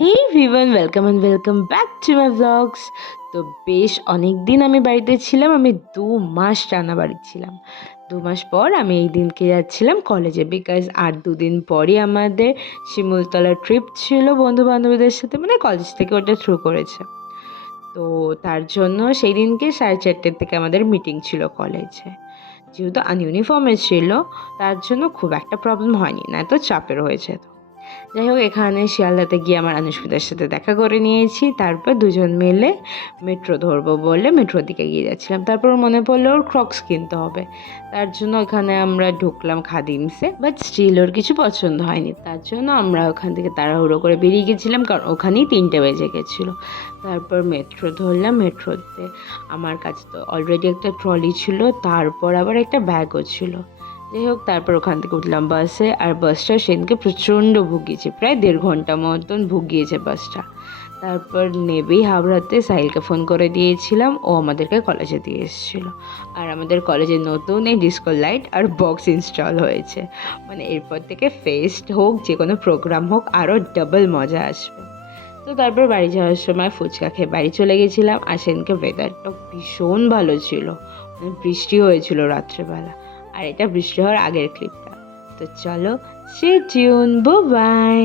Hey everyone, welcome back to my blogs. তো বেশ অনেক দিন আমি বাড়িতে ছিলাম। আমি 2 মাস টানা বাড়ি ছিলাম। 2 মাস পর আমি এই দিনকে যাচ্ছিলাম কলেজে, বিকজ আর 2 দিন পরই আমাদের শিমুলতলা ট্রিপ ছিল বন্ধু বান্ধবীদের সাথে, মানে কলেজ থেকে ওটা থ্রু করেছে। তো তার জন্য সেই দিনকে 4:30 থেকে আমাদের মিটিং ছিল কলেজে। যেহেতু আনইউনিফর্মে ছিল, তার জন্য খুব একটা প্রবলেম হয়নি, না তো চাপের হয়েছে। যাই হোক, এখানে শিয়ালদাতে গিয়ে আমার আনুষ্মিতার সাথে দেখা করে নিয়েছি। তারপর দুজন মিলে মেট্রো ধরবো বলে মেট্রোর দিকে গিয়ে যাচ্ছিলাম। তারপর মনে পড়লো ওর ক্রক্স কিনতে হবে, তার জন্য ওখানে আমরা ঢুকলাম খাদিমসে। বাট স্টিল ওর কিছু পছন্দ হয়নি, তার জন্য আমরা ওখান থেকে তাড়াহুড়ো করে বেরিয়ে গেছিলাম, কারণ ওখানেই 3টে বেজে গেছিলো। তারপর মেট্রো ধরলাম। মেট্রোতে আমার কাছে তো অলরেডি একটা ট্রলি ছিল, তারপর আবার একটা ব্যাগও ছিল। যাই হোক, তারপর ওখান থেকে উঠলাম বাসে। আর বাসটা সেদিনকে প্রচণ্ড ভুগিয়েছে, প্রায় 1.5 ঘন্টা মতন ভুগিয়েছে বাসটা। তারপর নেবেই হাওড়াতে সাহিলকে ফোন করে দিয়েছিলাম, ও আমাদেরকে কলেজে দিয়ে এসেছিলো। আর আমাদের কলেজে নতুন এই ডিস্কো লাইট আর বক্স ইনস্টল হয়েছে, মানে এরপর থেকে ফেস্ট হোক, যে কোনো প্রোগ্রাম হোক, আরও ডাবল মজা আসবে। তো তারপর বাড়ি যাওয়ার সময় ফুচকা খেয়ে বাড়ি চলে গেছিলাম। আর সেদিনকে ওয়েদারটা ভীষণ ভালো ছিল, মানে বৃষ্টি হয়েছিল রাত্রেবেলা। আর এটা বৃষ্টি হওয়ার আগের ক্লিপটা। তো চলো, স্টে টিউন, বাই।